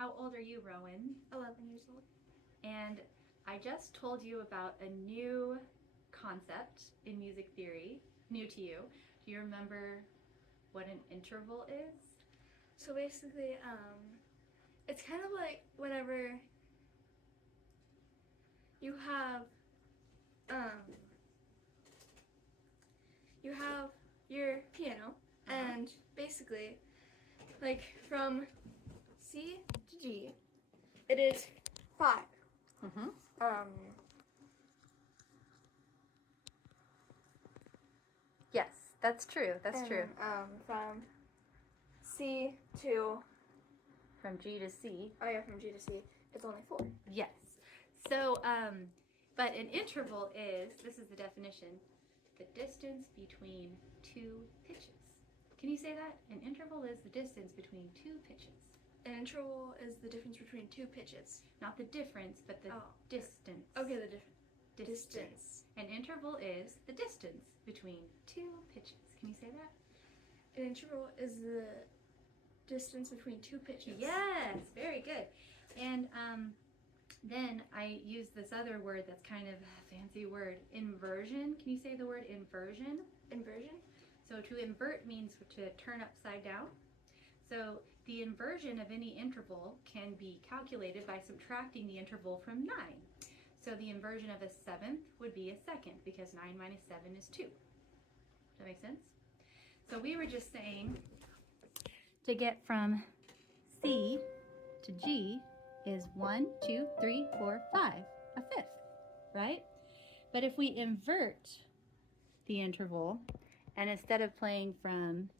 How old are you, Rowen? 11 years old. And I just told you about a new concept in music theory, new to you. Do you remember what an interval is? So basically, it's kind of like whenever you have, your piano, and basically, like from C to G, it is 5. Mm-hmm. Yes, that's true. That's true. From C to From G to C. from G to C, it's only 4. Yes. So, but an interval is, this is the definition, the distance between two pitches. Can you say that? An interval is the distance between two pitches. An interval is the difference between 2 pitches. Not the difference, but the distance. Okay, the distance. An interval is the distance between two pitches. Can you say that? An interval is the distance between 2 pitches. Yes, very good. And then I use this other word that's kind of a fancy word, inversion. Can you say the word inversion? Inversion? So to invert means to turn upside down. So the inversion of any interval can be calculated by subtracting the interval from 9. So the inversion of a seventh would be a second, because 9 minus 7 is 2. Does that make sense? So we were just saying to get from C to G is 1, 2, 3, 4, 5, a fifth, right? But if we invert the interval, and instead of playing from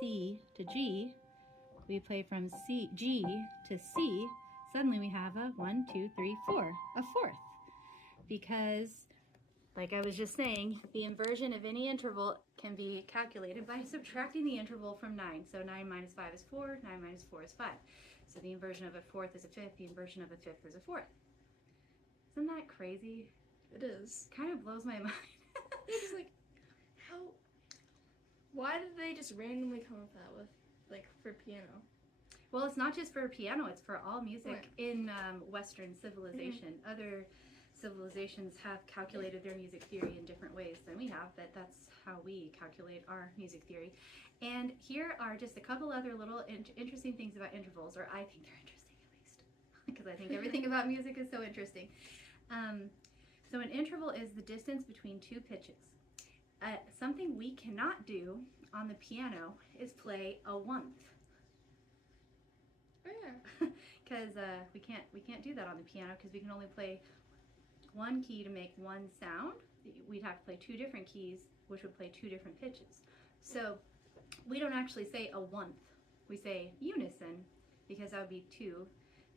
C to G, we play from G to C, suddenly we have a 1, 2, 3, 4, a fourth. Because, like I was just saying, the inversion of any interval can be calculated by subtracting the interval from 9. So 9 minus 5 is 4, 9 minus 4 is 5. So the inversion of a fourth is a fifth, the inversion of a fifth is a fourth. Isn't that crazy? It is. Kind of blows my mind. It's like, why did they just randomly come up with that for piano? Well, it's not just for piano, it's for all music in Western civilization. Mm-hmm. Other civilizations have calculated their music theory in different ways than we have, but that's how we calculate our music theory. And here are just a couple other little interesting things about intervals, or I think they're interesting at least, because I think everything about music is so interesting. So an interval is the distance between two pitches. Something we cannot do on the piano is play a one. Oh yeah. Because we can't do that on the piano, because we can only play one key to make one sound. We'd have to play 2 different keys, which would play 2 different pitches. So we don't actually say a one. We say unison, because that would be 2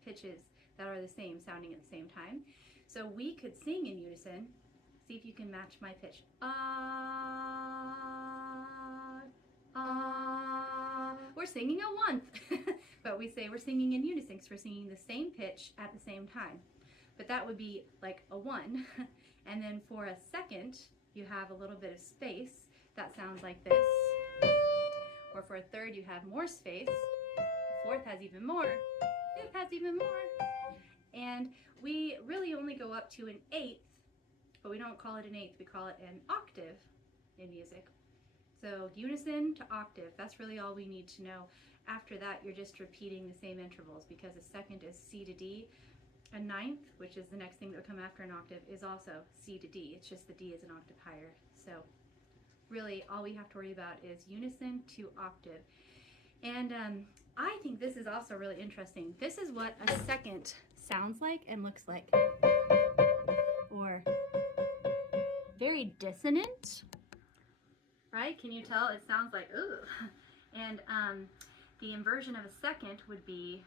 pitches that are the same, sounding at the same time. So we could sing in unison. See if you can match my pitch. Ah, ah. We're singing a one, but we say we're singing in unison because we're singing the same pitch at the same time. But that would be like a 1. And then for a second, you have a little bit of space. That sounds like this. Or for a third, you have more space. The fourth has even more. Fifth has even more. And we really only go up to an eighth, but we don't call it an eighth. We call it an octave in music. So unison to octave, that's really all we need to know. After that, you're just repeating the same intervals, because a second is C to D. A ninth, which is the next thing that would come after an octave, is also C to D. It's just the D is an octave higher. So really all we have to worry about is unison to octave. And I think this is also really interesting. This is what a second sounds like and looks like. Or very dissonant, right? Can you tell? It sounds like, ooh. And the inversion of a second would be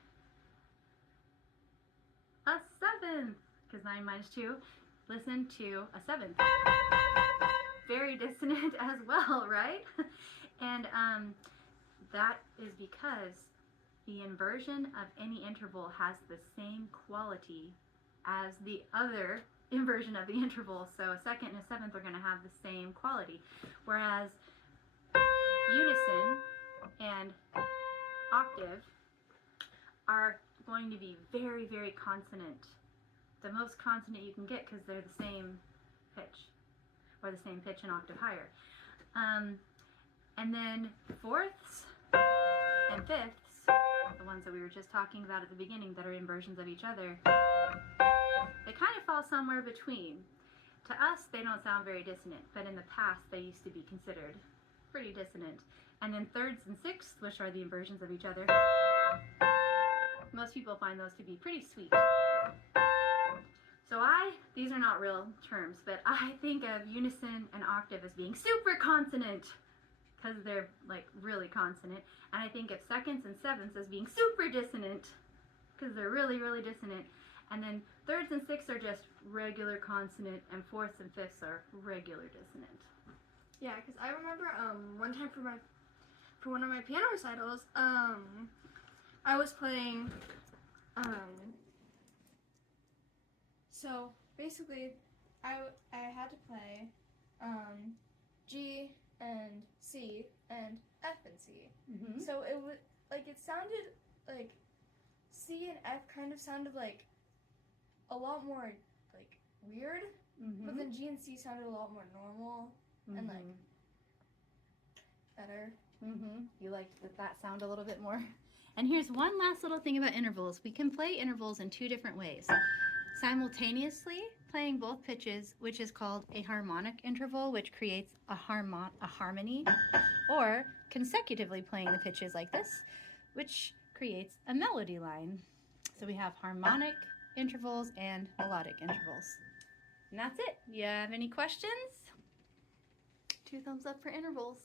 a seventh, because 9 minus 2, listen to a seventh. Very dissonant as well, right? And that is because the inversion of any interval has the same quality as the other inversion of the interval. So a second and a seventh are going to have the same quality, whereas unison and octave are going to be very, very consonant. The most consonant you can get because they're the same pitch, or the same pitch an octave higher. And then fourths and fifths, the ones that we were just talking about at the beginning that are inversions of each other, they kind of fall somewhere between. To us, they don't sound very dissonant, but in the past, they used to be considered pretty dissonant. And then thirds and sixths, which are the inversions of each other, most people find those to be pretty sweet. So these are not real terms, but I think of unison and octave as being super consonant, because they're like really consonant. And I think of seconds and sevenths as being super dissonant, because they're really, really dissonant. And then thirds and sixths are just regular consonant, and fourths and fifths are regular dissonant. Yeah, because I remember one time for one of my piano recitals, I was playing, so basically I had to play G and C and F and C. Mm-hmm. So it was like, it sounded like C and F kind of sounded like a lot more like weird, Mm-hmm. but then G and C sounded a lot more normal and like better. Mm-hmm. You liked that sound a little bit more. And here's one last little thing about intervals. We can play intervals in two different ways. Simultaneously playing both pitches, which is called a harmonic interval, which creates a harmony, or consecutively playing the pitches like this, which creates a melody line. So we have harmonic intervals and melodic intervals. And that's it. You have any questions? 2 thumbs up for intervals.